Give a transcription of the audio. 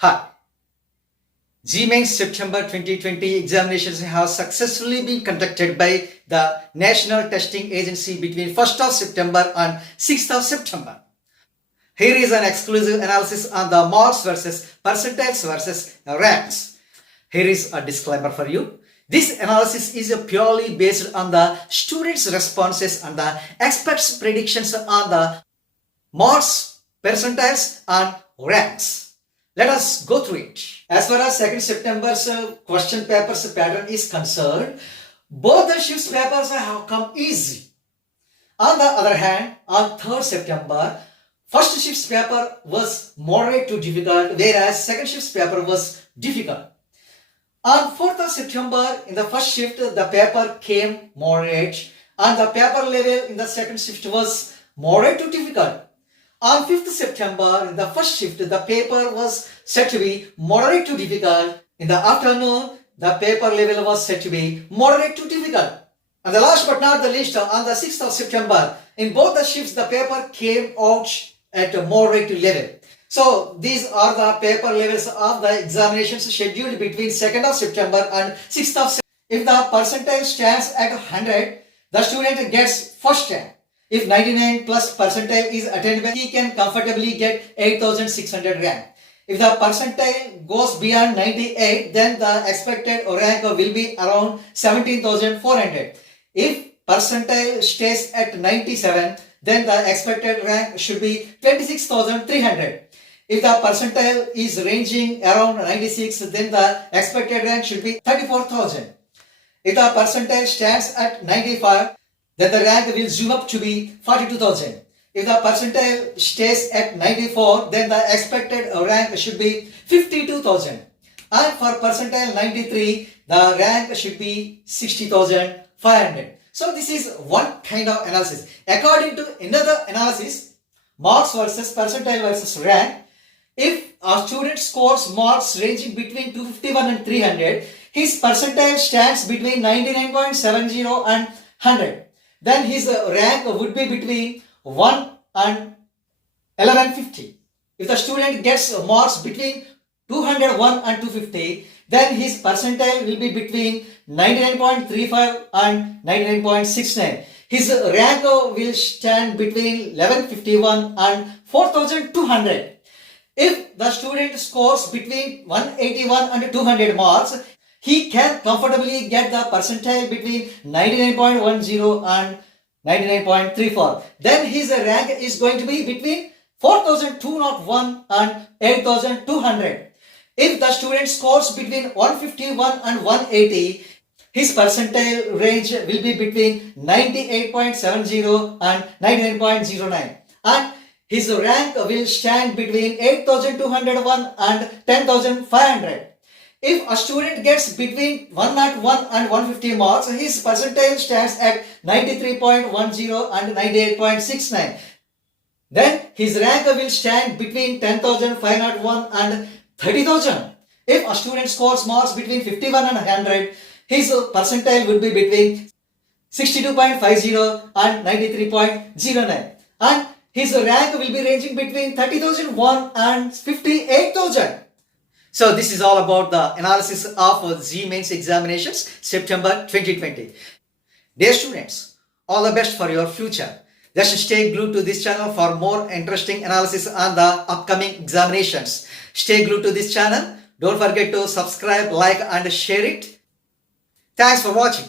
Hi. GMains September 2020 examinations have successfully been conducted by the National Testing Agency between 1st of September and 6th of September. Here is an exclusive analysis on the marks versus percentiles versus ranks. Here is a disclaimer for you. This analysis is purely based on the students' responses and the experts' predictions on the marks, percentiles and ranks. Let us go through it. As far as 2nd September's question papers pattern is concerned, both the shifts papers have come easy. On the other hand, on 3rd September, first shift's paper was moderate to difficult, whereas second shift's paper was difficult. On 4th of September, in the first shift, the paper came moderate, and the paper level in the second shift was moderate to difficult. On 5th September, in the first shift, the paper was said to be moderate to difficult. In the afternoon, the paper level was said to be moderate to difficult. And the last but not the least, on the 6th of September, in both the shifts, the paper came out at a moderate level. So these are the paper levels of the examinations scheduled between 2nd of September and 6th of September. If the percentile stands at 100, the student gets first rank. If 99 plus percentile is attained, he can comfortably get 8600 rank. If the percentile goes beyond 98, then the expected rank will be around 17400. If percentile stays at 97, then the expected rank should be 26,300. If the percentile is ranging around 96, then the expected rank should be 34,000. If the percentile stands at 95, then the rank will zoom up to be 42,000. If the percentile stays at 94, then the expected rank should be 52,000. And for percentile 93, the rank should be 60,500. So this is one kind of analysis. According to another analysis, marks versus percentile versus rank, if a student scores marks ranging between 251 and 300, his percentile stands between 99.70 and 100. Then his rank would be between 1 and 1150. If the student gets marks between 201 and 250, then his percentile will be between 99.35 and 99.69. His rank will stand between 1151 and 4200. If the student scores between 181 and 200 marks, he can comfortably get the percentile between 99.10 and 99.34. Then his rank is going to be between 4201 and 8200. If the student scores between 151 and 180, his percentile range will be between 98.70 and 99.09. And his rank will stand between 8201 and 10,500. If a student gets between 101 and 150 marks, his percentile stands at 93.10 and 98.69. Then his rank will stand between 10,501 and 30,000. If a student scores marks between 51 and 100, his percentile will be between 62.50 and 93.09. And his rank will be ranging between 30,001 and 58,000. So this is all about the analysis of GMains examinations September 2020. Dear students, all the best for your future. Just stay glued to this channel for more interesting analysis on the upcoming examinations. Stay glued to this channel. Don't forget to subscribe, like and share it. Thanks for watching.